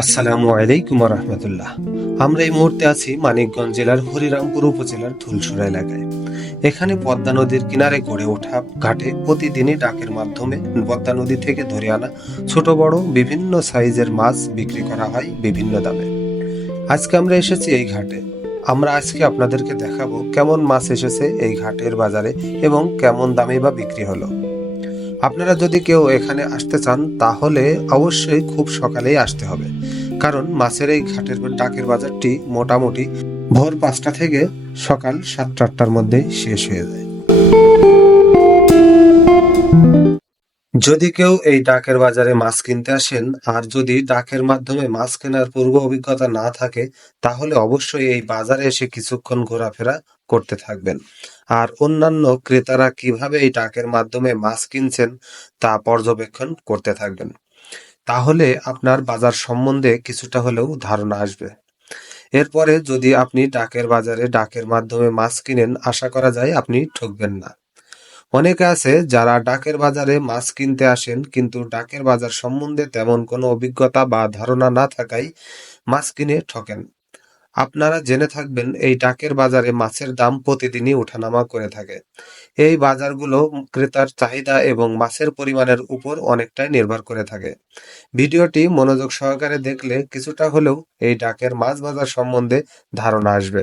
আসসালামু আলাইকুম রহমতুল্লাহ। আমরা এই মুহূর্তে আছি মানিকগঞ্জ জেলার হরিরামপুর উপজেলার ধুলসুরা এলাকায়। এখানে পদ্মা নদীর কিনারে গড়ে ওঠা ঘাটে প্রতিদিনই ডাকের মাধ্যমে পদ্মা নদী থেকে ধরে আনা ছোট বড় বিভিন্ন সাইজের মাছ বিক্রি করা হয় বিভিন্ন দামে। আজকে আমরা এসেছি এই ঘাটে। আমরা আজকে আপনাদেরকে দেখাবো কেমন মাছ এসেছে এই ঘাটের বাজারে এবং কেমন দামে বা বিক্রি হলো। আপনারা যদি কেউ এখানে আসতে চান তাহলে অবশ্যই খুব সকালেই আসতে হবে, কারণ মাছের এই ঘাটের ডাকের বাজারটি মোটামুটি ভোর 5টা থেকে সকাল 7টা-8টার মধ্যে শেষ হয়ে যায়। যদি কেউ এই ডাকের বাজারে মাছ কিনতে আসেন আর যদি ডাকের মাধ্যমে মাছ কেনার পূর্ব অভিজ্ঞতা না থাকে তাহলে অবশ্যই এই বাজারে এসে কিছুক্ষণ ঘোরাফেরা করতে থাকবেন আর অন্যান্য ক্রেতারা কিভাবে এই ডাকের মাধ্যমে মাছ কিনছেন তা পর্যবেক্ষণ করতে থাকবেন। তাহলে আপনার বাজার সম্বন্ধে কিছুটা হলেও ধারণা আসবে। এরপরে যদি আপনি ডাকের বাজারে ডাকের মাধ্যমে মাছ কিনেন, আশা করা যায় আপনি ঠকবেন না। অনেকে আছে যারা ডাকের বাজারে মাছ কিনতে আসেন কিন্তু ডাকের বাজার সম্বন্ধে তেমন কোনো অভিজ্ঞতা বা ধারণা না থাকায় মাছ কিনে ঠকেন। আপনারা জেনে থাকবেন এই ডাকের বাজারে মাছের দাম প্রতিদিনই ওঠানামা করে থাকে। এই বাজারগুলো ক্রেতার চাহিদা এবং মাছের পরিমাণের উপর অনেকটাই নির্ভর করে থাকে। ভিডিওটি মনোযোগ সহকারে দেখলে কিছুটা হলেও এই ডাকের মাছ বাজার সম্বন্ধে ধারণা আসবে।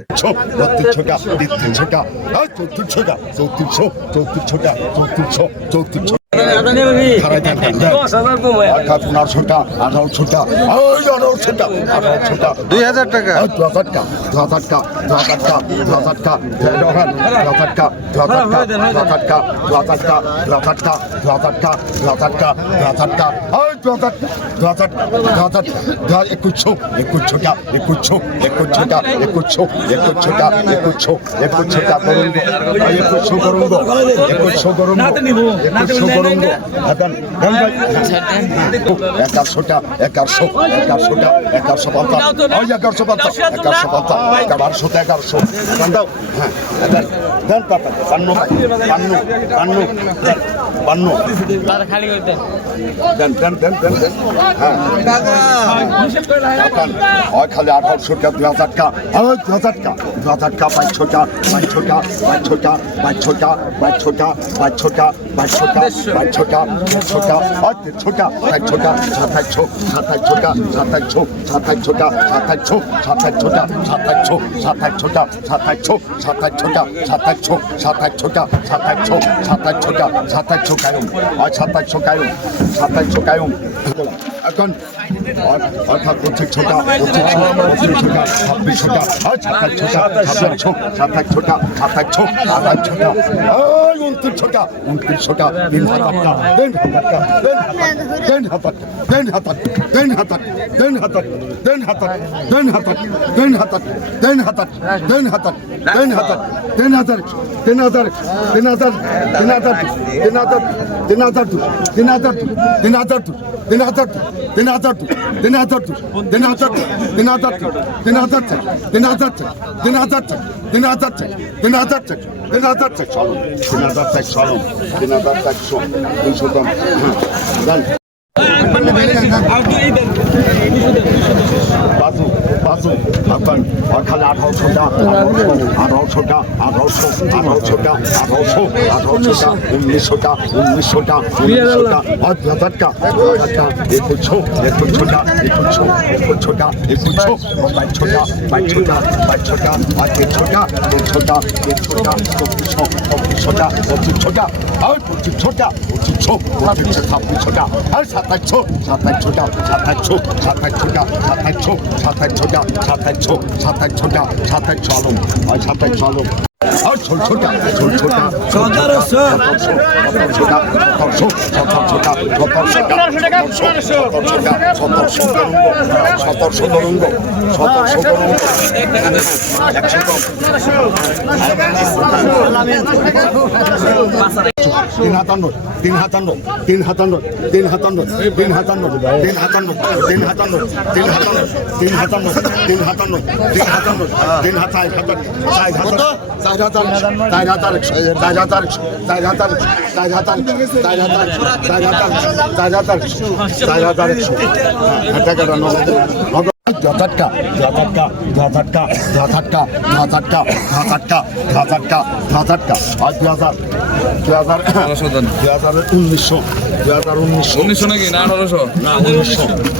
খালি 1800 টাকা 2000 টাকা 2000 টাকা 2000 টাকা 500 টাকা 500 টাকা 500 টাকা 500 টাকা 500 টাকা 500 টাকা 500 টাকা 500 টাকা 500 টাকা 500 টাকা 500 টাকা 2700 টাকা 2700 টাকা 2700 টাকা 2700 টাকা 2700 টাকা 2700 টাকা 2700 টাকা 2700 কায়ুম 2700 কায়ুম 2700 কায়ুম। এখন অর্থাৎ 25 টাকা 26 টাকা 26 টাকা 27 টাকা 27 টাকা 28 টাকা 29 টাকা 29 টাকা 3000 টাকা 3000 টাকা 3000 টাকা 3000 টাকা 3000 টাকা 3000 টাকা 3000 টাকা 3000 টাকা 3000 টাকা 3000 টাকা 3000 টাকা 3000 3000 3000 3000 খালি 1800 টাকা 1800 টাকা 1800 টাকা 1900 টাকা 1900 টাকা 2000 টাকা 2100 টাকা 2100 টাকা 2200 টাকা 2200 টাকা 2200 টাকা 300 টাকা 300 টাকা 300 টাকা 2500 টাকা 2500 টাকা 2500 টাকা 2500 টাকা আর 2700 টাকা 2700 টাকা 2700 আলম 2700 আলম ছোটা ছোটা সতেরোশো তরঙ্গ 1900 নাকি না 1800 না 1900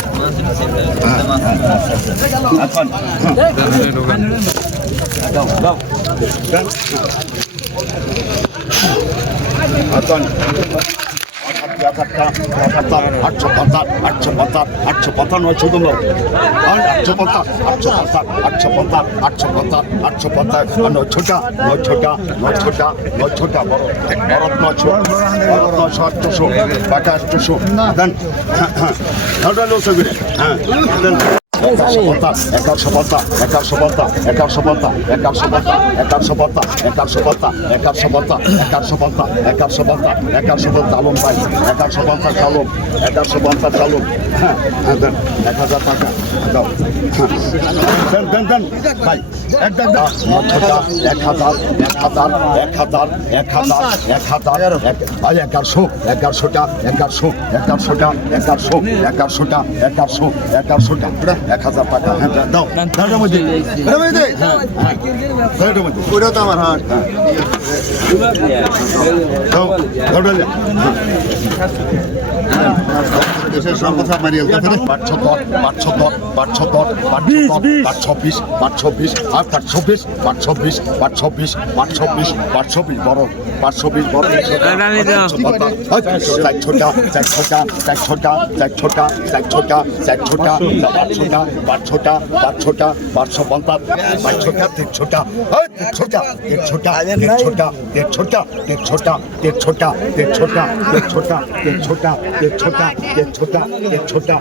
দেশের সম্পদ সব মারিয়ে 526 আর 526 বড় 520 বড় ছোটা